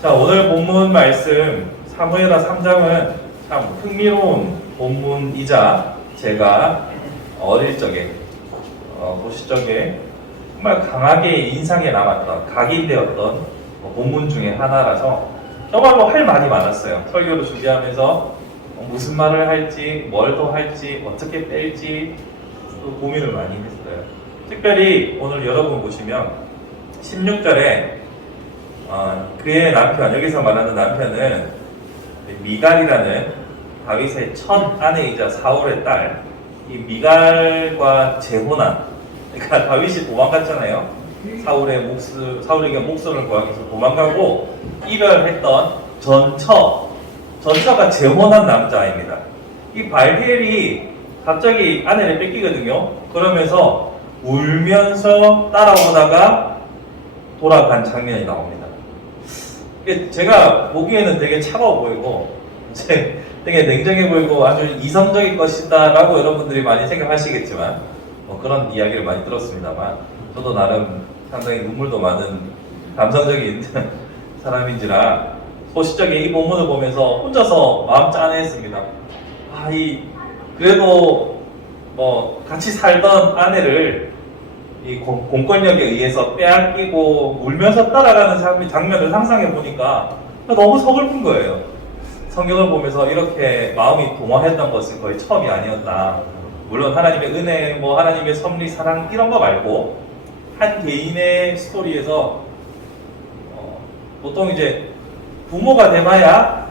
자, 오늘 본문 말씀 사무엘하 3장은 참 흥미로운 본문이자 제가 어릴 적에 보실 적에 정말 강하게 인상에 남았던 각인되었던 본문 중에 하나라서 정말로 할 말이 많았어요. 설교를 준비하면서 무슨 말을 할지, 뭘 더 할지, 어떻게 뺄지 또 고민을 많이 했어요. 특별히 오늘 여러분 보시면 16절에 그의 남편, 여기서 말하는 남편은 미갈이라는 다윗의 첫 아내이자 사울의 딸, 이 미갈과 재혼한, 그러니까 다윗이 도망갔잖아요. 사울에게 목숨을 구하기 위해서 도망가고 이별했던 전처가 재혼한 남자입니다. 이 발디엘이 갑자기 아내를 뺏기거든요. 그러면서 울면서 따라오다가 돌아간 장면이 나옵니다. 제가 보기에는 되게 차가워 보이고 되게 냉정해 보이고 아주 이성적일 것이다 라고 여러분들이 많이 생각하시겠지만 그런 이야기를 많이 들었습니다만 저도 나름 상당히 눈물도 많은 감성적인 사람인지라 소시적인 이 본문을 보면서 혼자서 마음 짠했습니다. 그래도 같이 살던 아내를 이 공권력에 의해서 빼앗기고 울면서 따라가는 장면을 상상해 보니까 너무 서글픈 거예요. 성경을 보면서 이렇게 마음이 동화했던 것은 거의 처음이 아니었다. 물론 하나님의 은혜, 하나님의 섭리, 사랑 이런 거 말고 한 개인의 스토리에서 보통 이제 부모가 돼봐야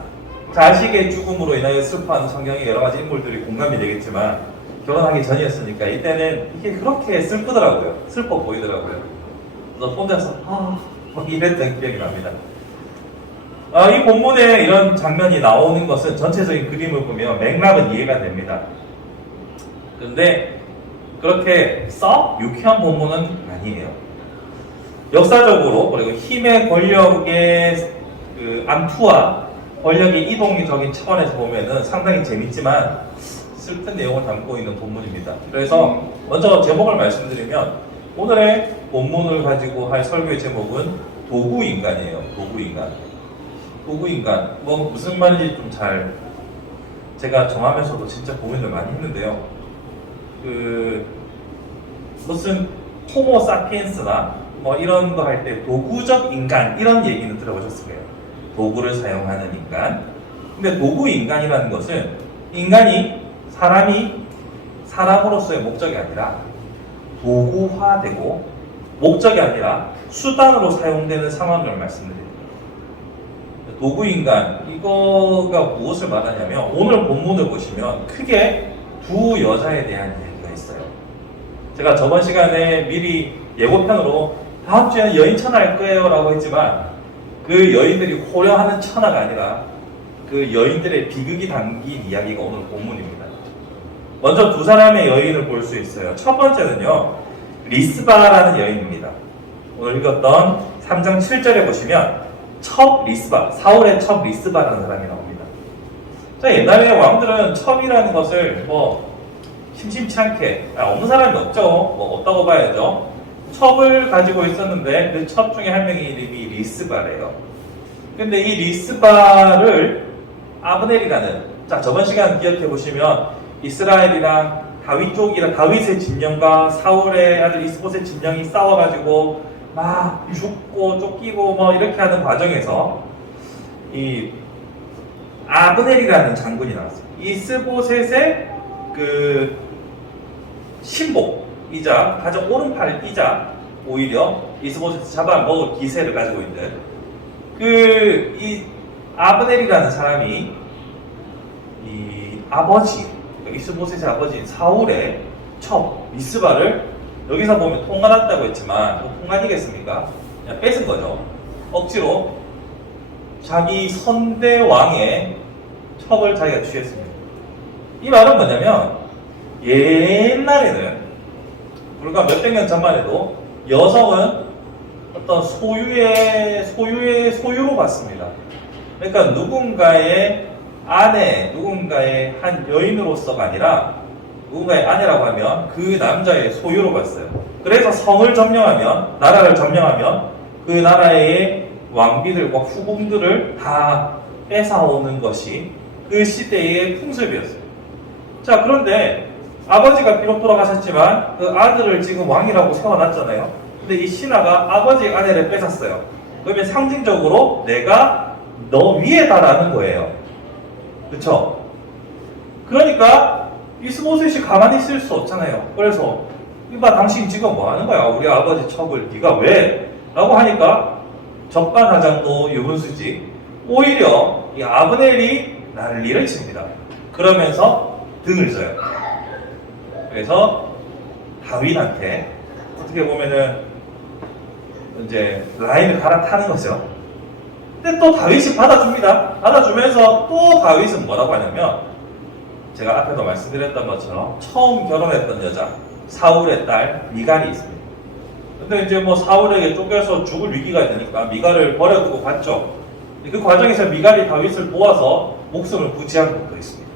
자식의 죽음으로 인하여 슬퍼하는 성경의 여러 가지 인물들이 공감이 되겠지만 결혼하기 전이었으니까 이때는 이게 그렇게 슬프더라고요. 슬퍼 보이더라고요. 그래서 혼자서 이랬던 기억이 납니다. 이 본문에 이런 장면이 나오는 것은 전체적인 그림을 보면 맥락은 이해가 됩니다. 그런데 그렇게 썩 유쾌한 본문은 아니에요. 역사적으로 그리고 힘의 권력의 암투와 권력의 이동적인 차원에서 보면은 상당히 재밌지만 슬픈 내용을 담고 있는 본문입니다. 그래서 먼저 제목을 말씀드리면 오늘의 본문을 가지고 할 설교의 제목은 도구인간이에요. 도구인간. 무슨 말인지 좀 제가 정하면서도 진짜 고민을 많이 했는데요. 무슨 호모 사피엔스나 이런 거 할 때 도구적 인간 이런 얘기는 들어보셨을 거예요. 도구를 사용하는 인간. 근데 도구인간이라는 것은 사람이 사람으로서의 목적이 아니라 도구화되고 목적이 아니라 수단으로 사용되는 상황을 말씀드립니다. 도구인간, 이거가 무엇을 말하냐면 오늘 본문을 보시면 크게 두 여자에 대한 이야기가 있어요. 제가 저번 시간에 미리 예고편으로 다음 주에는 여인 천하 할 거예요 라고 했지만 그 여인들이 호령하는 천하가 아니라 그 여인들의 비극이 담긴 이야기가 오늘 본문입니다. 먼저 두 사람의 여인을 볼 수 있어요. 첫 번째는요, 리스바라는 여인입니다. 오늘 읽었던 3장 7절에 보시면 사울의 첩 리스바라는 사람이 나옵니다. 자, 옛날에 왕들은 첩이라는 것을 심심치 않게 없는 사람이 없죠. 없다고 봐야죠. 첩을 가지고 있었는데 그 첩 중에 한 명의 이름이 리스바래요. 근데 이 리스바를 아브넬이라는, 저번 시간 기억해 보시면 이스라엘이랑 다윗 쪽이랑 다윗의 진영과 사울의 아들 이스봇의 진영이 싸워가지고 막 죽고 쫓기고 이렇게 하는 과정에서 이 아브넬이라는 장군이 나왔어요. 이스봇의 신복이자 가장 오른팔이자 오히려 이스봇에서 잡아먹을 기세를 가지고 있는 이 아브넬이라는 사람이 이 이스봇의 아버지인 사울의 첩 리스바를 여기서 보면 통관한다고 했지만 통관이겠습니까? 그냥 뺏은 거죠. 억지로 자기 선대 왕의 첩을 자기가 취했습니다. 이 말은 뭐냐면 옛날에는 불과 몇백 년 전만 해도 여성은 어떤 소유로 봤습니다. 그러니까 누군가의 아내, 누군가의 한 여인으로서가 아니라 누군가의 아내라고 하면 그 남자의 소유로 봤어요. 그래서 성을 점령하면, 나라를 점령하면 그 나라의 왕비들과 후궁들을 다 뺏어오는 것이 그 시대의 풍습이었어요. 자, 그런데 아버지가 비록 돌아가셨지만 그 아들을 지금 왕이라고 세워놨잖아요. 근데 이 신하가 아버지 아내를 뺏었어요. 그러면 상징적으로 내가 너 위에다라는 거예요. 그쵸? 그러니까 이스보셋이 가만히 있을 수 없잖아요. 그래서 이봐, 당신 지금 뭐 하는 거야? 우리 아버지 첩을 네가 왜? 라고 하니까 적반하장도 유분수지. 오히려 이 아브넬이 난리를 칩니다. 그러면서 등을 져요. 그래서 다윗한테 어떻게 보면은 이제 라인을 갈아타는 거죠. 근데 또 다윗이 받아줍니다. 받아주면서 또 다윗은 뭐라고 하냐면, 제가 앞에도 말씀드렸던 것처럼 처음 결혼했던 여자 사울의 딸 미갈이 있습니다. 근데 이제 뭐 사울에게 쫓겨서 죽을 위기가 있으니까 미갈을 버려두고 갔죠. 그 과정에서 미갈이 다윗을 도와서 목숨을 부지한 것도 있습니다.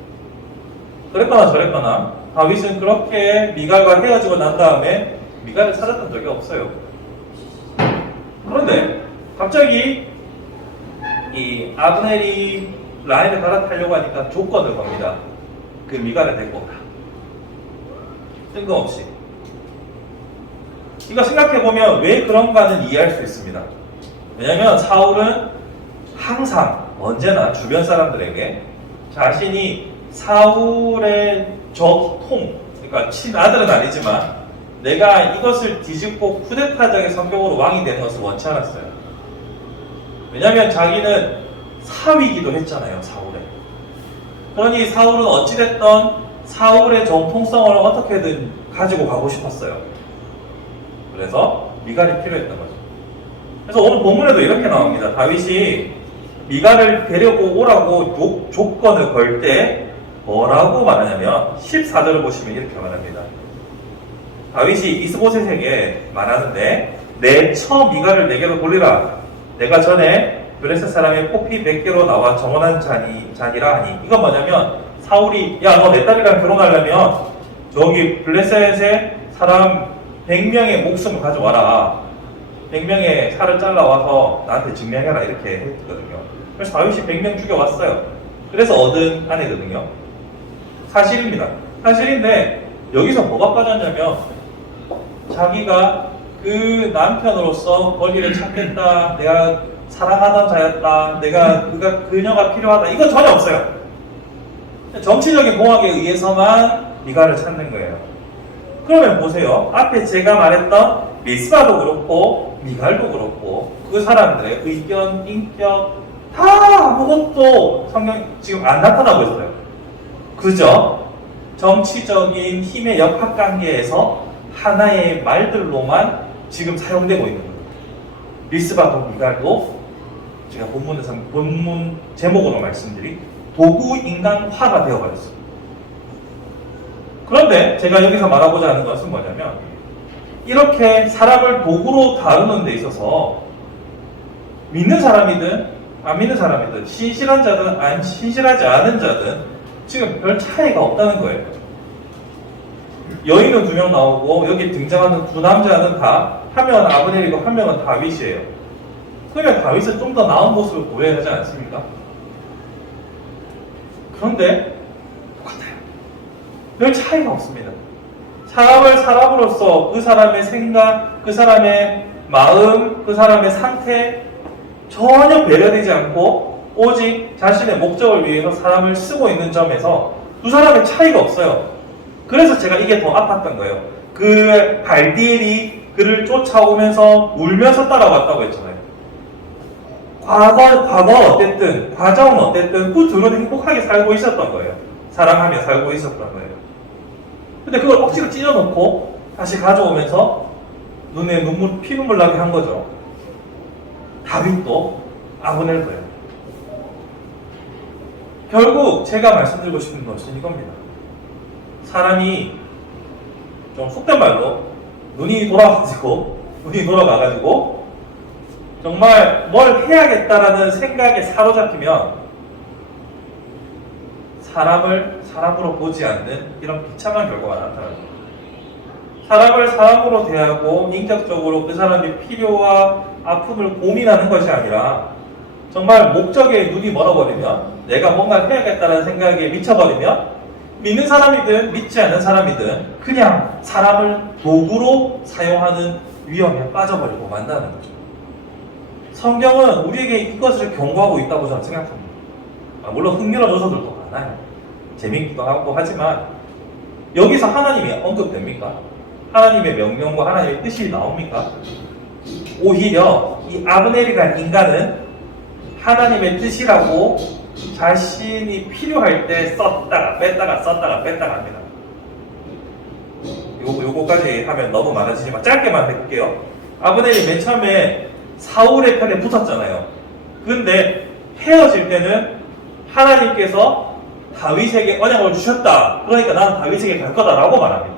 그랬거나 저랬거나 다윗은 그렇게 미갈과 헤어지고 난 다음에 미갈을 찾았던 적이 없어요. 그런데 갑자기 이 아브넬이 라인을 갈아타려고 하니까 조건을 겁니다. 그 미갈을 데리고 오라. 뜬금없이. 이거 생각해보면 왜 그런가는 이해할 수 있습니다. 왜냐면 사울은 항상 언제나 주변 사람들에게 자신이 사울의 적통, 그러니까 친아들은 아니지만 내가 이것을 뒤집고 쿠데타적인 성격으로 왕이 되는 것을 원치 않았어요. 왜냐면 자기는 사위기도 했잖아요, 사울에. 그러니 사울은 어찌됐던 사울의 정통성을 어떻게든 가지고 가고 싶었어요. 그래서 미갈이 필요했던 거죠. 그래서 오늘 본문에도 이렇게 나옵니다. 다윗이 미갈을 데리고 오라고 조건을 걸 때 뭐라고 말하냐면 14절을 보시면 이렇게 말합니다. 다윗이 이스보셋에게 말하는데 내 처 미갈을 내게로 돌리라. 내가 전에 블레셋 사람의 포피 100개로 나와 정원한 잔이라 하니. 이건 뭐냐면 사울이 야, 너 내 딸이랑 결혼하려면 저기 블레셋의 사람 100명의 목숨을 가져와라. 100명의 살을 잘라와서 나한테 증명해라. 이렇게 했거든요. 그래서 다윗이 100명 죽여왔어요. 그래서 얻은 아내거든요. 사실입니다. 사실인데 여기서 뭐가 빠졌냐면 자기가 그 남편으로서 권리를 찾겠다. 내가 사랑하던 자였다. 그녀가 필요하다. 이건 전혀 없어요. 정치적인 공학에 의해서만 미갈을 찾는 거예요. 그러면 보세요. 앞에 제가 말했던 미스바도 그렇고 미갈도 그렇고 그 사람들의 의견, 인격 다 아무것도 성경 지금 안 나타나고 있어요. 그저 정치적인 힘의 역학관계에서 하나의 말들로만 지금 사용되고 있는 거예요. 미스바도 미갈도 제가 본문 제목으로 말씀드린 도구 인간화가 되어버렸어요. 그런데 제가 여기서 말하고자 하는 것은 뭐냐면 이렇게 사람을 도구로 다루는 데 있어서 믿는 사람이든 안 믿는 사람이든 신실한 자든 신실하지 않은 자든 지금 별 차이가 없다는 거예요. 여인은 2명 나오고 여기 등장하는 2 남자는 다 한 명은 아브넬이고 한 명은 다윗이에요. 그러면 다윗은 좀 더 나은 모습을 보여야 하지 않습니까? 그런데 똑같아요. 별 차이가 없습니다. 사람을 사람으로서 그 사람의 생각, 그 사람의 마음, 그 사람의 상태 전혀 배려되지 않고 오직 자신의 목적을 위해서 사람을 쓰고 있는 점에서 두 사람의 차이가 없어요. 그래서 제가 이게 더 아팠던 거예요. 그 발디엘이 그를 쫓아오면서 울면서 따라왔다고 했잖아요. 과거 어땠든 과정은 어땠든 그 둘은 행복하게 살고 있었던 거예요. 사랑하며 살고 있었던 거예요. 근데 그걸 억지로 찢어놓고 다시 가져오면서 눈에 피눈물 나게 한 거죠. 다윗도 아브넬도요. 결국 제가 말씀드리고 싶은 것은 이겁니다. 사람이 좀 속된 말로 눈이 돌아가가지고 정말 뭘 해야겠다라는 생각에 사로잡히면 사람을 사람으로 보지 않는 이런 비참한 결과가 나타나는 거예요. 사람을 사람으로 대하고 인격적으로 그 사람의 필요와 아픔을 고민하는 것이 아니라 정말 목적에 눈이 멀어버리면 내가 뭔가 해야겠다는 생각에 미쳐버리면 믿는 사람이든 믿지 않는 사람이든 그냥 사람을 도구로 사용하는 위험에 빠져버리고 만다는 거죠. 성경은 우리에게 이것을 경고하고 있다고 저는 생각합니다. 물론 흥미로운 요소들도 많아요. 재미있기도 하고 하지만 여기서 하나님이 언급됩니까? 하나님의 명령과 하나님의 뜻이 나옵니까? 오히려 이 아브넬이라는 인간은 하나님의 뜻이라고 자신이 필요할 때 썼다가 뺐다가 썼다가 뺐다가 합니다. 요거까지 하면 너무 많아지지만 짧게만 해볼게요. 아브넬이 맨 처음에 사울의 편에 붙었잖아요. 근데 헤어질 때는 하나님께서 다윗에게 언약을 주셨다. 그러니까 나는 다윗에게 갈 거다라고 말합니다.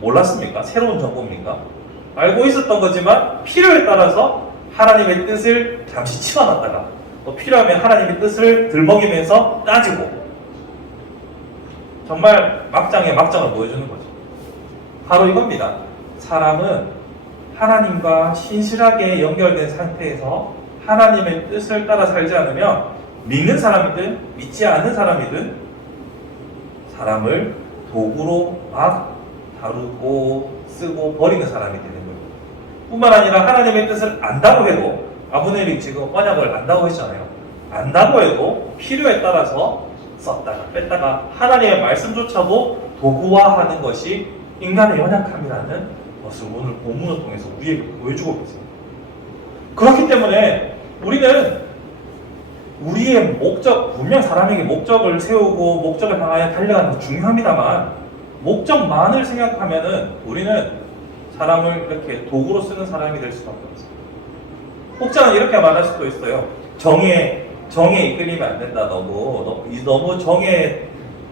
몰랐습니까? 새로운 정보입니까? 알고 있었던 거지만 필요에 따라서 하나님의 뜻을 잠시 치워놨다가 또 필요하면 하나님의 뜻을 들먹이면서 따지고 정말 막장에 막장을 보여주는 거죠. 바로 이겁니다. 사람은 하나님과 신실하게 연결된 상태에서 하나님의 뜻을 따라 살지 않으면 믿는 사람이든 믿지 않는 사람이든 사람을 도구로 막 다루고 쓰고 버리는 사람이 되는 거예요. 뿐만 아니라 하나님의 뜻을 안다고 해도 아브넬이 지금 언약을 안다고 했잖아요. 안다고 해도 필요에 따라서 썼다가 뺐다가 하나님의 말씀조차도 도구화하는 것이 인간의 연약함이라는 것을 오늘 본문을 통해서 우리에게 보여주고 있습니다. 그렇기 때문에 우리는 우리의 목적, 분명 사람에게 목적을 세우고 목적을 향하여 달려가는 게 중요합니다만 목적만을 생각하면은 우리는 사람을 이렇게 도구로 쓰는 사람이 될 수밖에 없어요. 혹자는 이렇게 말할 수도 있어요. 정에 이끌리면 안 된다. 너무 정에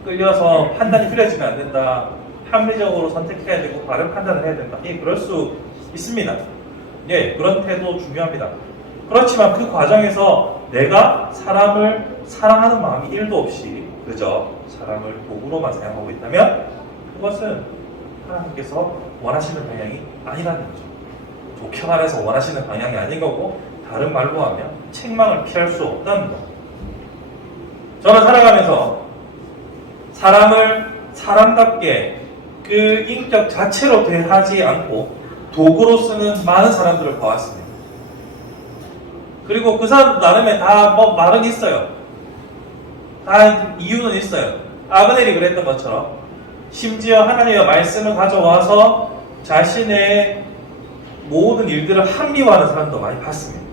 끌려서 판단이 흐려지면 안 된다. 합리적으로 선택해야 되고 바른 판단을 해야 된다. 예, 그럴 수 있습니다. 예, 그런 태도 중요합니다. 그렇지만 그 과정에서 내가 사람을 사랑하는 마음이 1도 없이 그저 사람을 도구로만 사용하고 있다면 그것은 하나님께서 원하시는 방향이 아니라는 거죠. 좋게 말해서 원하시는 방향이 아닌 거고 다른 말로 하면 책망을 피할 수 없다는 거. 저는 살아가면서 사람을 사람답게 그 인격 자체로 대하지 않고 도구로 쓰는 많은 사람들을 봐왔습니다. 그리고 그 사람 나름의 다 말은 있어요. 다 이유는 있어요. 아브넬이 그랬던 것처럼 심지어 하나님의 말씀을 가져와서 자신의 모든 일들을 합리화하는 사람도 많이 봤습니다.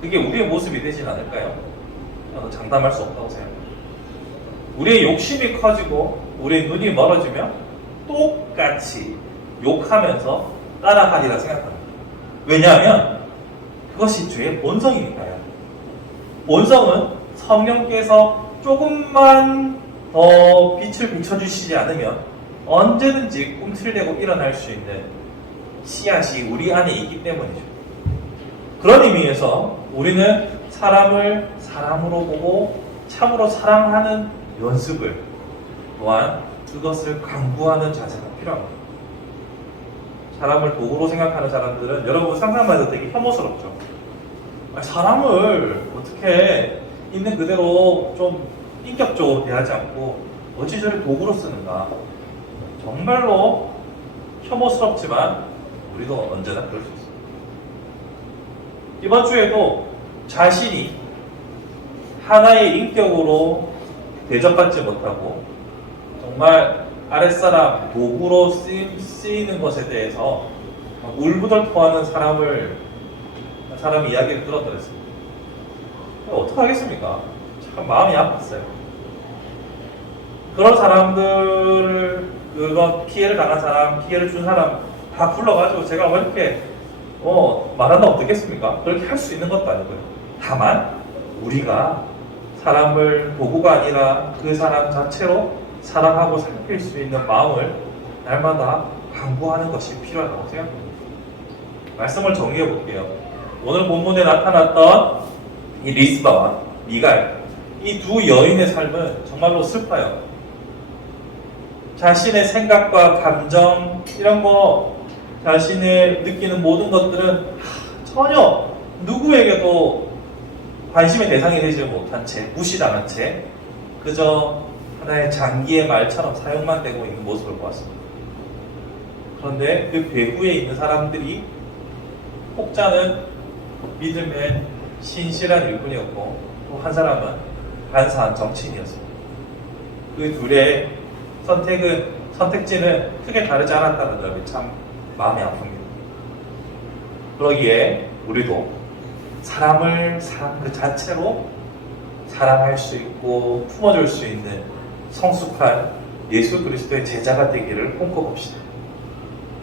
그게 우리의 모습이 되진 않을까요? 저는 장담할 수 없다고 생각합니다. 우리의 욕심이 커지고 우리의 눈이 멀어지면 똑같이 욕하면서 따라하리라 생각합니다. 왜냐하면 그것이 죄의 본성이니까요. 본성은 성령께서 조금만 더 빛을 비춰주시지 않으면 언제든지 꿈틀대고 일어날 수 있는 씨앗이 우리 안에 있기 때문이죠. 그런 의미에서 우리는 사람을 사람으로 보고 참으로 사랑하는 연습을 또한 그것을 강구하는 자세가 필요합니다. 사람을 도구로 생각하는 사람들은 여러분 상상만 해도 되게 혐오스럽죠. 사람을 어떻게 있는 그대로 좀 인격적으로 대하지 않고 어찌 저를 도구로 쓰는가. 정말로 혐오스럽지만 우리도 언제나 그럴 수 있습니다. 이번 주에도 자신이 하나의 인격으로 대접받지 못하고 정말 아랫사람 도구로 쓰이는 것에 대해서 울부덜토하는 사람 이야기를 들었더랬습니다. 어떡하겠습니까? 참 마음이 아팠어요. 그런 사람들, 그거 피해를 당한 사람, 피해를 준 사람 다 불러가지고 제가 왜 이렇게 말한다고 듣겠습니까? 그렇게 할 수 있는 것도 아니고요. 다만 우리가 사람을 도구가 아니라 그 사람 자체로 사랑하고 살필 수 있는 마음을 날마다 강구하는 것이 필요하다고 생각합니다. 말씀을 정리해 볼게요. 오늘 본문에 나타났던 이 리스바와 미갈, 이 두 여인의 삶은 정말로 슬퍼요. 자신의 생각과 감정 이런 거 자신의 느끼는 모든 것들은 전혀 누구에게도 관심의 대상이 되지 못한 채, 무시당한 채 그저 하나의 장기의 말처럼 사용만 되고 있는 모습을 보았습니다. 그런데 그 배후에 있는 사람들이 혹자는 믿음의 신실한 일꾼이었고 또 한 사람은 간사한 정치인이었습니다. 그 둘의 선택지는 크게 다르지 않았다는 점이 참 마음이 아픕니다. 그러기에 우리도 사람을 사람 그 자체로 사랑할 수 있고 품어줄 수 있는 성숙한 예수 그리스도의 제자가 되기를 꿈꿔봅시다.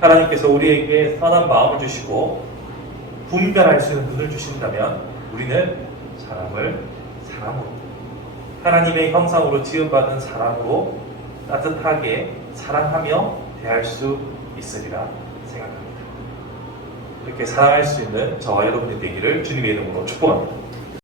하나님께서 우리에게 선한 마음을 주시고 분별할 수 있는 눈을 주신다면 우리는 사람을 사람으로 하나님의 형상으로 지음받은 사람으로 따뜻하게 사랑하며 대할 수 있으리라 생각합니다. 이렇게 사랑할 수 있는 저와 여러분이 되기를 주님의 이름으로 축복합니다.